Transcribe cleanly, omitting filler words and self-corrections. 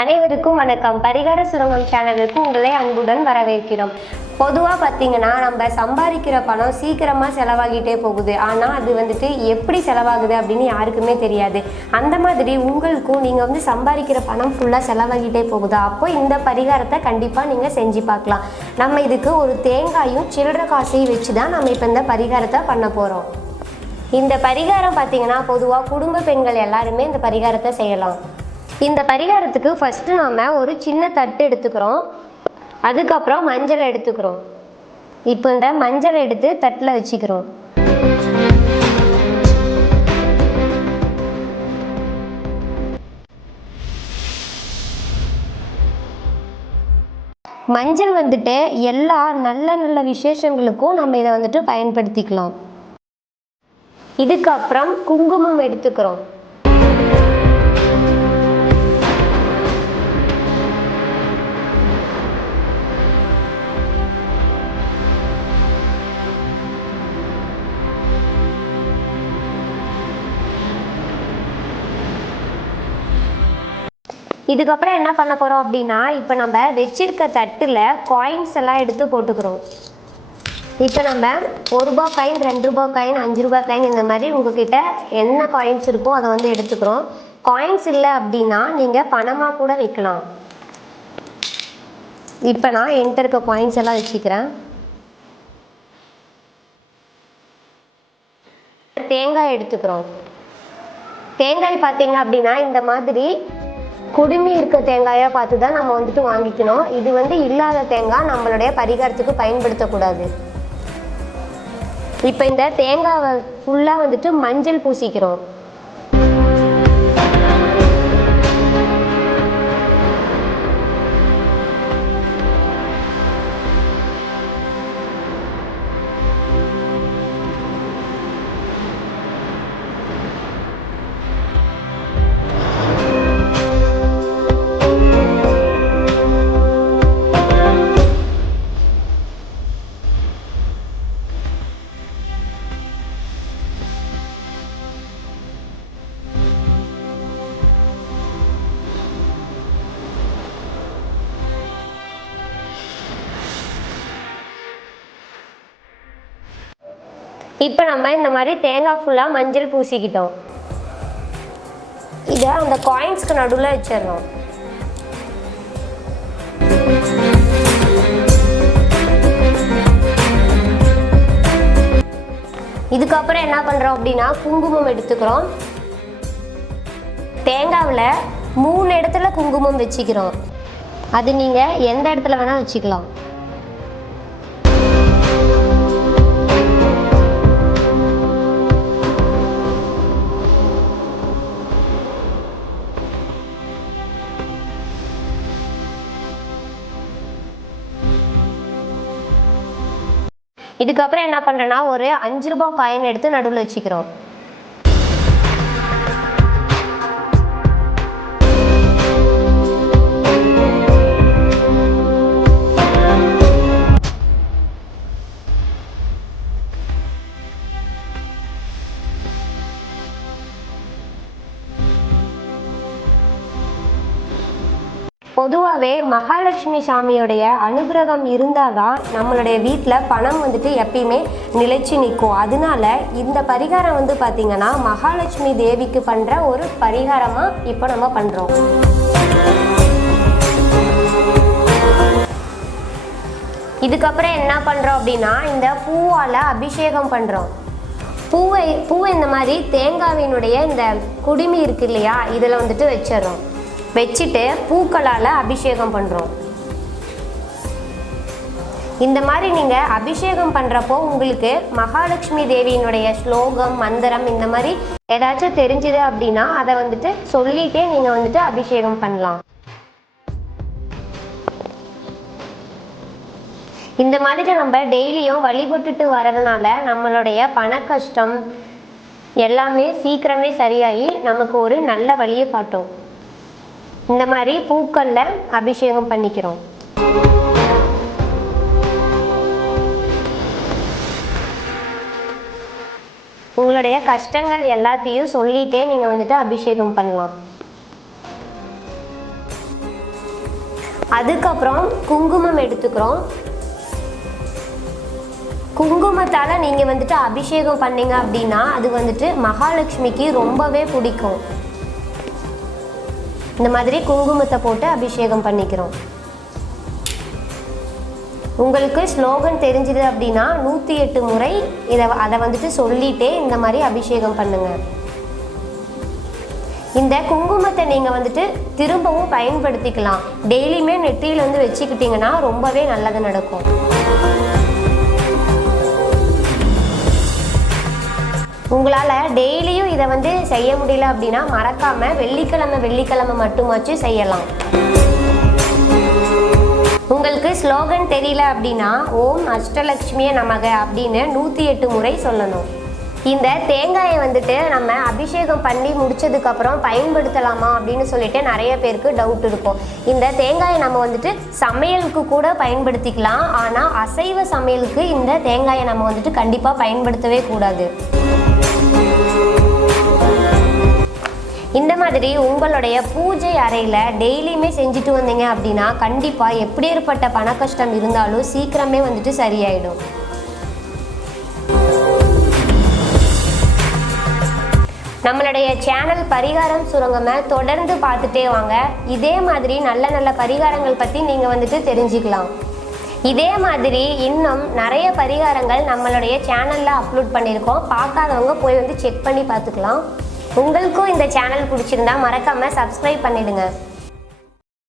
அனைவருக்கும் வணக்கம். பரிகார சுரங்கம் சேனலுக்கு உங்களை அன்புடன் வரவேற்கிறோம். பொதுவாக பார்த்தீங்கன்னா நம்ம சம்பாதிக்கிற பணம் சீக்கிரமாக செலவாகிட்டே போகுது. ஆனால் அது எப்படி செலவாகுது அப்படின்னு யாருக்குமே தெரியாது. அந்த மாதிரி உங்களுக்கும் நீங்கள் சம்பாதிக்கிற பணம் ஃபுல்லாக செலவாகிட்டே போகுதா? அப்போ இந்த பரிகாரத்தை கண்டிப்பாக நீங்கள் செஞ்சு பார்க்கலாம். நம்ம இதுக்கு ஒரு தேங்காயும் சில்லறை காசையும் வச்சு தான் நம்ம இப்போ இந்த பரிகாரத்தை பண்ண போகிறோம். இந்த பரிகாரம் பார்த்தீங்கன்னா பொதுவாக குடும்ப பெண்கள் எல்லாருமே இந்த பரிகாரத்தை செய்யலாம். இந்த பரிகாரத்துக்கு ஃபஸ்ட்டு நாம் ஒரு சின்ன தட்டு எடுத்துக்கிறோம். அதுக்கப்புறம் மஞ்சள் எடுத்துக்கிறோம். இப்போ இந்த மஞ்சள் எடுத்து தட்டில் வச்சுக்கிறோம். மஞ்சள் எல்லா நல்ல விசேஷங்களுக்கும் நம்ம இதை பயன்படுத்திக்கலாம். இதுக்கப்புறம் குங்குமம் எடுத்துக்கிறோம். இதுக்கப்புறம் என்ன பண்ண போகிறோம் அப்படின்னா, இப்போ நம்ம வச்சிருக்க தட்டில் காயின்ஸ் எல்லாம் எடுத்து போட்டுக்கிறோம். இப்போ நம்ம 1 ரூபாய் காயின், 2 ரூபாய் காயின், 5 ரூபாய் காயின், இந்த மாதிரி உங்ககிட்ட என்ன காயின்ஸ் இருக்கோ அதை எடுத்துக்கிறோம். காயின்ஸ் இல்லை அப்படின்னா நீங்கள் பணமாக கூட வைக்கலாம். இப்போ நான் என்கிட்ட இருக்க காயின்ஸ் எல்லாம் வச்சுக்கிறேன். தேங்காய் எடுத்துக்கிறோம். தேங்காய் பார்த்தீங்க அப்படின்னா இந்த மாதிரி குடுமி இருக்க தேங்காயாக பார்த்து தான் நம்ம வாங்கிக்கணும். இது இல்லாத தேங்காய் நம்மளுடைய பரிகாரத்துக்கு பயன்படுத்தக்கூடாது. இப்போ இந்த தேங்காவை ஃபுல்லாக மஞ்சள் பூசிக்கிறோம். இப்போ நம்ம இந்த மாதிரி தேங்காய் ஃபுல்லாக மஞ்சள் பூசிக்கிட்டோம். இதை அந்த காயின்ஸ்க்கு நடுவில் வச்சிடணும். இதுக்கப்புறம் என்ன பண்ணுறோம் அப்படின்னா, குங்குமம் எடுத்துக்கிறோம். தேங்காவில் 3 இடத்துல குங்குமம் வச்சுக்கிறோம். அது நீங்கள் எந்த இடத்துல வேணால் வச்சுக்கலாம். இதுக்கப்புறம் என்ன பண்ணுறேன்னா, ஒரு 5 ரூபாய் காயின் எடுத்து நடுவில் வச்சுக்கிறோம். பொதுவாகவே மகாலட்சுமி சாமியோடைய அனுகிரகம் இருந்தால் தான் நம்மளுடைய வீட்டில் பணம் எப்பயுமே நிலைச்சு நிற்கும். அதனால இந்த பரிகாரம் பார்த்திங்கன்னா மகாலட்சுமி தேவிக்கு பண்ணுற ஒரு பரிகாரமாக இப்போ நம்ம பண்ணுறோம். இதுக்கப்புறம் என்ன பண்ணுறோம் அப்படின்னா, இந்த பூவால் அபிஷேகம் பண்ணுறோம். பூவை இந்த மாதிரி தேங்காவினுடைய இந்த குடுமி இருக்கு இல்லையா, இதில் வச்சிடறோம். வச்சுட்டு பூக்களால் அபிஷேகம் பண்ணுறோம். இந்த மாதிரி நீங்கள் அபிஷேகம் பண்ணுறப்போ உங்களுக்கு மகாலட்சுமி தேவியினுடைய ஸ்லோகம், மந்திரம் இந்த மாதிரி ஏதாச்சும் தெரிஞ்சுது அப்படின்னா அதை சொல்லிட்டே நீங்கள் அபிஷேகம் பண்ணலாம். இந்த மாதிரி நம்ம டெய்லியும் வழிபட்டுட்டு வர்றதுனால நம்மளுடைய பண கஷ்டம் எல்லாமே சீக்கிரமே சரியாகி நமக்கு ஒரு நல்ல வழியை காட்டும். இந்த மாதிரி பூக்களில் அபிஷேகம் பண்ணிக்கிறோம். உங்களுடைய கஷ்டங்கள் எல்லாத்தையும் சொல்லிட்டே நீங்கள் அபிஷேகம் பண்ணலாம். அதுக்கப்புறம் குங்குமம் எடுத்துக்கிறோம். குங்குமத்தால் நீங்கள் வந்துட்டு அபிஷேகம் பண்ணீங்க அப்படின்னா அது வந்துட்டு மகாலட்சுமிக்கு ரொம்பவே பிடிக்கும். இந்த மாதிரி குங்குமத்தை போட்டு அபிஷேகம் பண்ணிக்கிறோம். உங்களுக்கு ஸ்லோகன் தெரிஞ்சுது அப்படின்னா 108 முறை அதை வந்துட்டு சொல்லிட்டே இந்த மாதிரி அபிஷேகம் பண்ணுங்க. இந்த குங்குமத்தை நீங்கள் வந்துட்டு திரும்பவும் பயன்படுத்திக்கலாம். டெய்லியுமே நெற்றியில் வந்து வச்சுக்கிட்டிங்கன்னா ரொம்பவே நல்லது நடக்கும். உங்களால் டெய்லியும் இதை வந்து செய்ய முடியல அப்படின்னா மறக்காமல் வெள்ளிக்கிழமை மட்டுமாச்சு செய்யலாம். உங்களுக்கு ஸ்லோகன் தெரியல அப்படின்னா ஓம் அஷ்டலக்ஷ்மியே நமக அப்படின்னு 108 முறை சொல்லணும். இந்த தேங்காயை வந்துட்டு நம்ம அபிஷேகம் பண்ணி முடிச்சதுக்கப்புறம் பயன்படுத்தலாமா அப்படின்னு சொல்லிட்டு நிறைய பேருக்கு டவுட் இருக்கும். இந்த தேங்காயை நம்ம வந்துட்டு சமையலுக்கு கூட பயன்படுத்திக்கலாம். ஆனால் அசைவ சமையலுக்கு இந்த தேங்காயை நம்ம வந்துட்டு கண்டிப்பாக பயன்படுத்தவே கூடாது. இந்த மாதிரி உங்களுடைய பூஜை அறையில் டெய்லியுமே செஞ்சுட்டு வந்தீங்க அப்படின்னா கண்டிப்பாக எப்படிப்பட்ட பண கஷ்டம் இருந்தாலும் சீக்கிரமே வந்துட்டு சரியாயிடும். நம்மளுடைய சேனல் பரிகாரம் சுரங்கமை தொடர்ந்து பார்த்துட்டே வாங்க. இதே மாதிரி நல்ல நல்ல பரிகாரங்கள் பற்றி நீங்கள் வந்துட்டு தெரிஞ்சுக்கலாம். இதே மாதிரி இன்னும் நிறைய பரிகாரங்கள் நம்மளுடைய சேனலில் அப்லோட் பண்ணியிருக்கோம். பார்க்காதவங்க போய் வந்து செக் பண்ணி பார்த்துக்கலாம். உங்களுக்கும் இந்த சேனல் பிடிச்சிருந்தா மறக்காமல் சப்ஸ்கிரைப் பண்ணிடுங்க.